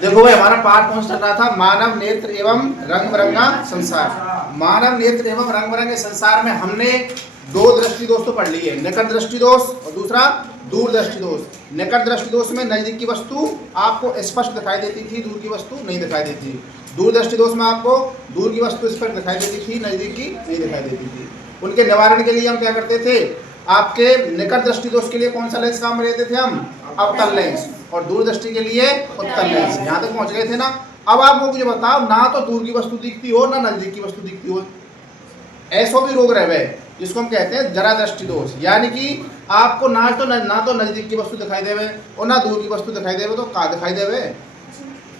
देखो भाई, हमारा पाठ कौन सा चल रहा था? मानव नेत्र एवं रंग बिरंगा संसार। मानव नेत्र एवं रंग बिरंगे संसार में हमने दो दृष्टि दोष तो पढ़ ली है, निकट दृष्टि दोष और दूसरा दूर दृष्टि दोष। निकट दृष्टि दोष में नजदीक की वस्तु आपको स्पष्ट दिखाई देती थी, दूर की वस्तु नहीं दिखाई देती। दूर दृष्टि दोष में आपको दूर की वस्तु स्पष्ट दिखाई देती थी, नजदीक की नहीं दिखाई देती थी। उनके निवारण के लिए हम क्या करते थे? आपके निकट दृष्टि दोष के लिए कौन सा लेंस काम में लेते थे हम? अवतल लेंस। और दूरदृष्टि के लिए उत्तल लेंस। यहाँ तक पहुंच गए थे ना। अब आप मुझे बताओ, ना तो दूर की वस्तु दिखती हो ना नजदीक की वस्तु दिखती हो, ऐसा भी रोग रहे, जिसको हम कहते हैं जरा दृष्टि दोष। यानी कि आपको ना तो नजदीक की वस्तु दिखाई देवे और ना दूर की वस्तु दिखाई देवे, तो का दिखाई देवे?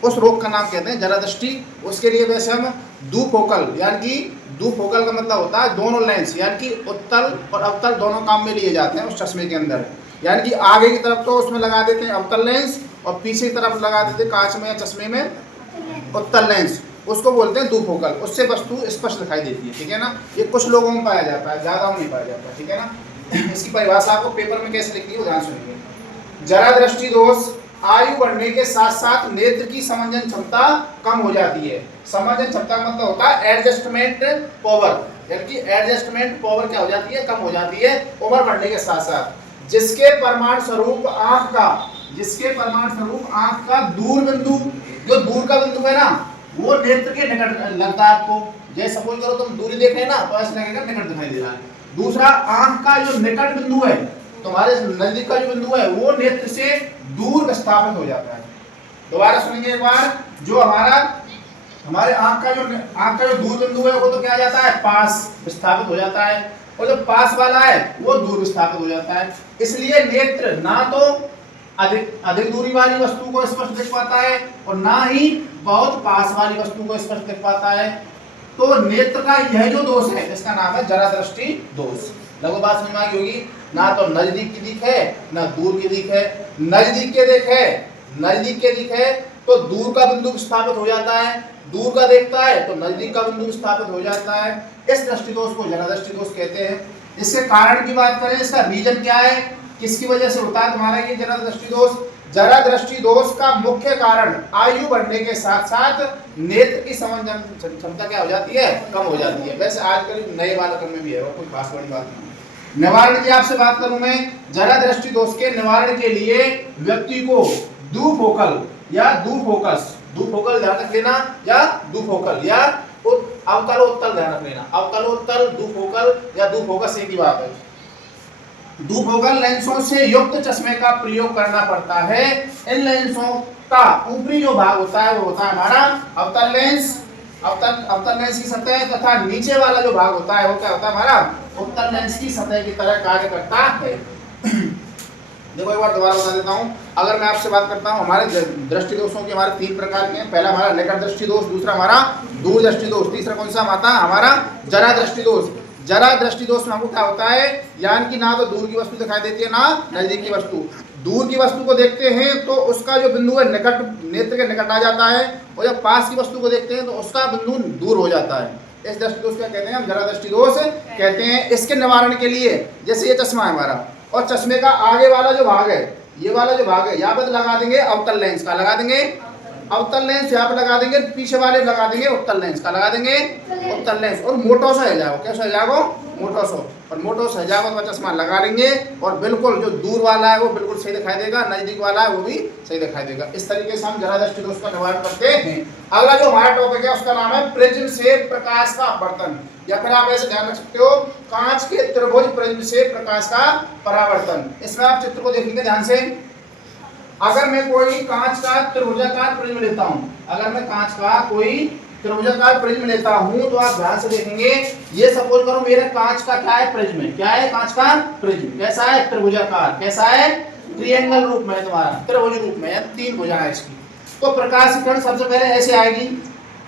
उस रोग का नाम कहते हैं जरा दृष्टि। उसके लिए वैसे हम दुफोकल, यानी कि दुफोकल का मतलब होता है दोनों लेंस, यानी कि उत्तल और अवतल दोनों काम में लिए जाते हैं उस चश्मे के अंदर। यानी कि आगे की तरफ तो उसमें लगा देते हैं अवतल लेंस और पीछे की तरफ लगा देते हैं कांच में या चश्मे में उत्तल लेंस। उसको बोलते हैं दुफोकल। उससे वस्तु स्पष्ट दिखाई देती है, ठीक है ना। ये कुछ लोगों में पाया जाता है, ज़्यादा नहीं पाया जाता, ठीक है ना। इसकी परिभाषा आपको पेपर में कैसे लिखनी है ध्यान सुनिए। जरा दृष्टि दोष आयु बढ़ने के साथ साथ नेत्र की समंजन क्षमता कम हो जाती है। समंजन क्षमता का मतलब होता है एडजस्टमेंट पावर, यानी कि एडजस्टमेंट पावर क्या हो जाती है? कम हो जाती है उम्र बढ़ने के साथ साथ। जिसके परिमाण स्वरूप आंख का दूर बिंदु, जो दूर का बिंदु है ना, वो नेत्र के निकट लगता है आपको। जैसे सपोज करो तुम दूरी देख रहे हैं ना, तो ऐसा लगेगा निकट दिखाई दे रहा है। दूसरा, आंख का जो निकट बिंदु है, तुम्हारे नजदीक का जो बिंदु है, वो नेत्र से दूर विस्थापित हो जाता है। दोबारा सुनेंगे एक बार। जो हमारे आंख का जो दूर बिंदु है, वो तो क्या जाता है? पास विस्थापित हो जाता है। और जो पास वाला है वो दूर विस्थापित हो जाता है। इसलिए नेत्र ना तो अधिक दूरी वाली वस्तु को स्पष्ट दिख पाता है और ना ही बहुत पास वाली वस्तु को स्पष्ट दिख पाता है। तो नेत्र का यह जो दोष है, इसका नाम है जरा दृष्टि दोष। लगभग बात समझ में आ गई होगी। ना तो नजदीक की दिख है ना दूर की दिख है। नजदीक के दिख है तो दूर का बिंदु विस्थापित हो जाता है, दूर का देखता है तो नजदीक का बिंदु विस्थापित हो जाता है। इस दृष्टि दोष को जरा दृष्टि दोष कहते हैं। इसके कारण की बात करें, इसका रीजन क्या है, किसकी वजह से होता है तुम्हारा ये जरा दृष्टि दोष? जरा दृष्टि दोष का मुख्य कारण आयु बढ़ने के साथ साथ नेत्र की समंजन क्षमता क्या हो जाती है? कम हो जाती है। वैसे आजकल नए बालकों में भी है, वो कोई खास बड़ी बात नहीं। निवारण की आपसे बात करूं मैं, जरा दृष्टि दोष के निवारण के लिए व्यक्ति को दुफोकल या दुफोकल ध्यान रख लेना, या दुफोकल या अवतलोत्तल ध्यान रख लेना। अवतलोत्तल, दुफोकल या दुफोकस एक ही बात है। दुफोकल लेंसों से युक्त चश्मे का प्रयोग करना पड़ता है। इन लेंसों का ऊपरी जो भाग होता है वो होता है हमारा अवतल लेंस, अवतल लेंस की सतह, तथा नीचे वाला जो भाग होता है वो क्या होता है? हमारा उत्तल लेंस की सतह की तरह कार्य करता है। देखो एक बार दोबारा बता देता हूँ। अगर मैं आपसे बात करता हूँ, हमारे दृष्टि दोषों के हमारे 3 प्रकार के हैं। पहला हमारा निकट दृष्टि दोष, दूसरा हमारा दूर दृष्टि दोष, तीसरा कौन सा आता है? हमारा जरा दृष्टि दोष। जरा दृष्टि दोष में हमको क्या होता है? यानी कि ना तो दूर की वस्तु दिखाई देती है ना नजदीक की वस्तु। दूर की वस्तु को देखते हैं तो उसका जो बिंदु है निकट, नेत्र के निकट आ जाता है, और जब पास की वस्तु को देखते हैं तो उसका बिंदु दूर हो जाता है। इस दृष्टि दोष क्या कहते हैं? हम जरा दृष्टि दोष कहते हैं। इसके निवारण के लिए, जैसे ये चश्मा है हमारा, और चश्मे का आगे वाला जो भाग है, ये वाला जो भाग है, यहाँ पे लगा देंगे अवतल लेंस का, लगा देंगे अवतल लेंस, यहाँ पे लगा देंगे पीछे वाले लगा देंगे उत्तल लेंस का, लगा देंगे उत्तल लेंस, और मोटो सा है जाओ, कैसा है जाओ? मोटो सो। और मोटो सा जाओ तो चश्मा लगा लेंगे, और बिल्कुल जो दूर वाला है वो बिल्कुल सही दिखाई देगा, नजदीक वाला है वो भी सही दिखाई देगा। इस तरीके से हम जरा दृष्टि दोष का निवारण करते हैं। अगला जो हमारा टॉपिक है उसका नाम है प्रिज्म से प्रकाश का अपवर्तन, या फिर आप ऐसे ध्यान रख सकते हो, कांच के त्रिभुज प्रिज्म से प्रकाश का परावर्तन। इसमें आप चित्र को देखेंगे ध्यान से। अगर मैं कोई कांच का त्रिभुजाकार प्रिज्म लेता हूं, अगर मैं कांच का कोई त्रिभुजाकार प्रिज्म लेता हूं, तो आप ध्यान से देखेंगे, ये सपोज करो मेरे कांच का क्या है? प्रिज्म है। क्या है? कांच का प्रिज्म। कैसा है? त्रिभुजाकार। कैसा है? ट्रायंगल रूप में, तुम्हारा त्रिभुज रूप में, 3 भुजा है इसकी। तो प्रकाश की किरण सबसे पहले ऐसे आएगी,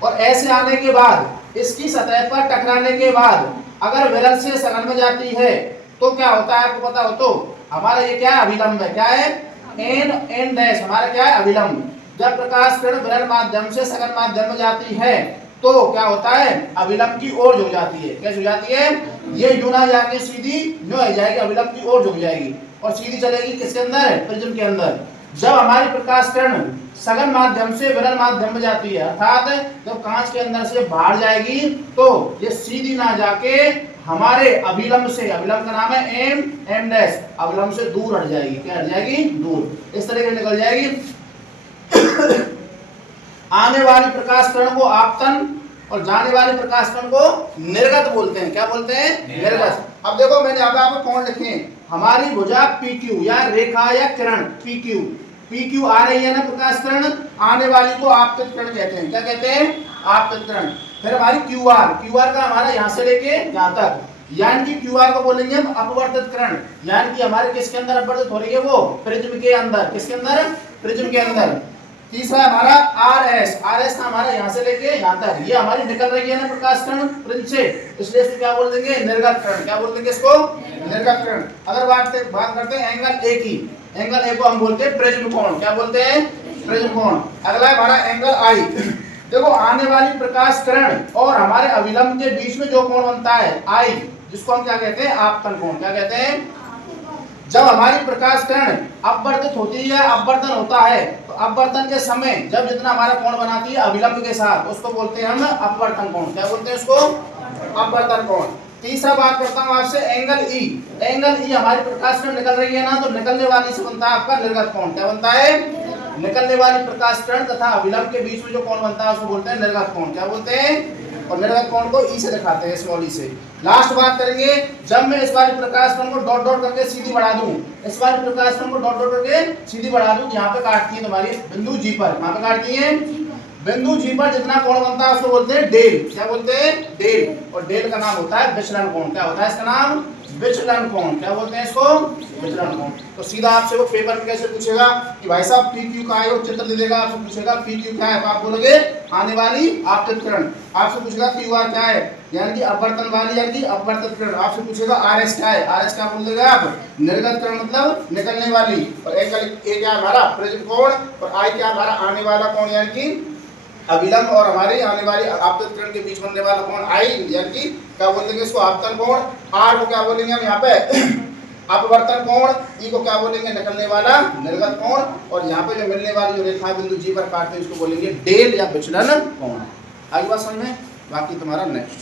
और ऐसे आने के बाद इसकी सतह पर टकराने के बाद अगर विरल से सघन में जाती है तो क्या होता है? आपको पता हो तो, हमारा ये क्या है? अभिलंब है। क्या है? एन डैश हमारा क्या है? अभिलंब। जब प्रकाश किरण विरल माध्यम से सघन माध्यम में जाती है तो क्या होता है? अभिलंब की ओर झुक जाती है। कैसे हो जाती है? ये यूं ना जाके सीधी यूं आ जाएगी, अभिलंब की ओर झुक जाएगी और सीधी चलेगी किसके अंदर? प्रिज्म के अंदर। जब हमारी प्रकाश किरण सघन माध्यम से विरल माध्यम में जाती है, अर्थात जब कांच के अंदर से बाहर जाएगी तो ये सीधी ना जाके हमारे अभिलंब से, अभिलंब का नाम है एम एम डैश, अभिलंब से दूर हट जाएगी। क्या हट जाएगी? दूर। इस तरीके से निकल जाएगी। आने वाली प्रकाश किरण को आपतन और जाने वाले प्रकाश कण को निर्गत बोलते हैं। क्या बोलते हैं? निर्गत। अब देखो मैंने यहाँ पे आपको कौन लिखे हैं, हमारी भुजा PQ या रेखा या किरण PQ आ रही है ना प्रकाश किरण, आने वाली को आपतित किरण कहते हैं। क्या कहते हैं? आपतित किरण। फिर हमारी QR का हमारा यहाँ से लेके यहाँ तक, यानी कि QR को बोलेंगे हम अपवर्तित किरण, यानी कि हमारे किसके अंदर अपवर्तित हो रही है? वो प्रिज्म के अंदर। किसके अंदर? प्रिज्म के अंदर। तीसरा हमारा RS का हमारा यहाँ से लेके यहाँ तक, ये हमारी निकल रही है ना प्रकाश किरण प्रिज्म से, इसलिए इसको क्या बोल देंगे? निर्गत किरण। क्या बोल देंगे इसको? निर्गत किरण। अगर बात करते हैं एंगल A की, एंगल A को हम बोलते हैं प्रिज्म कोण। क्या बोलते हैं? प्रिज्म कोण। अगला है हमारा एंगल I। देखो आने वाली प्रकाश किरण और हमारे अभिलंब के बीच में जो कोण बनता है I, जिसको हम क्या कहते हैं? आपतन कोण। क्या कहते हैं? जब हमारी प्रकाश किरण अपवर्तित होती है, अपवर्तन होता है, तो अपवर्तन के समय जब जितना हमारा कोण बनाती है अभिलंब के साथ, उसको बोलते हैं हम अपवर्तन कोण। क्या बोलते हैं उसको? अपवर्तन कोण। तीसरा बात करता हूं आपसे एंगल E हमारी प्रकाश किरण निकल रही है ना, तो निकलने वाली से बनता है आपका निर्गत कोण। क्या बनता है? निकलने वाली प्रकाश किरण तथा अभिलंब के बीच में जो कोण बनता है उसको बोलते हैं निर्गत कोण। क्या बोलते हैं? और निर्गत कोण को E से दिखाते हैं, स्मॉल e से। लास्ट बात करेंगे, जब मैं इस वाली प्रकाश किरण को डॉट डॉट करके सीधी बढ़ा दूं, इस वाली प्रकाश किरण को डॉट डॉट करके सीधी बढ़ा दूं, यहाँ पे काटती है तुम्हारी बिंदु G पर। कहाँ पे काटती है? बिंदु G पर जितना कोण बनता है उसको बोलते हैं डेल। क्या बोलते हैं? डेल। और डेल का नाम होता है विचलन कोण। क्या होता है इसका नाम? विचलन कोण। क्या बोलते हैं इसको? विचलन कोण। तो सीधा आपसे वो पेपर में कैसे पूछेगा कि भाई साहब PQ का है, वो चित्र दे देगा, आपसे पूछेगा PQ क्या है, तो आप बोलोगे आने वाली आपतित किरण। आपसे पूछेगा QR क्या है, यानी कि अपवर्तन वाली, यानी कि अपवर्तित किरण। आपसे पूछेगा RS क्या है, RS क्या बोल देगा आप? निर्गत किरण मतलब निकलने वाली। और एंगल A क्या हमारा? प्रिज्म कोण। और I क्या हमारा? आने वाला कोण, यानी कि अभिलंब और हमारी आने वाली आपतित किरण के बीच बनने वाला कोण I, यानी कि क्या बोल देंगे इसको? आपतन कोण। R को क्या बोलेंगे हम यहाँ पे? अपवर्तन कोण। E को क्या बोलेंगे? निकलने वाला निर्गत कोण। और यहाँ पे जो मिलने वाली जो रेखा बिंदु G पर काटते हैं उसको बोलेंगे डेल या विचलन कोण। आगे बात समझ में? बाकी तुम्हारा नेक्स्ट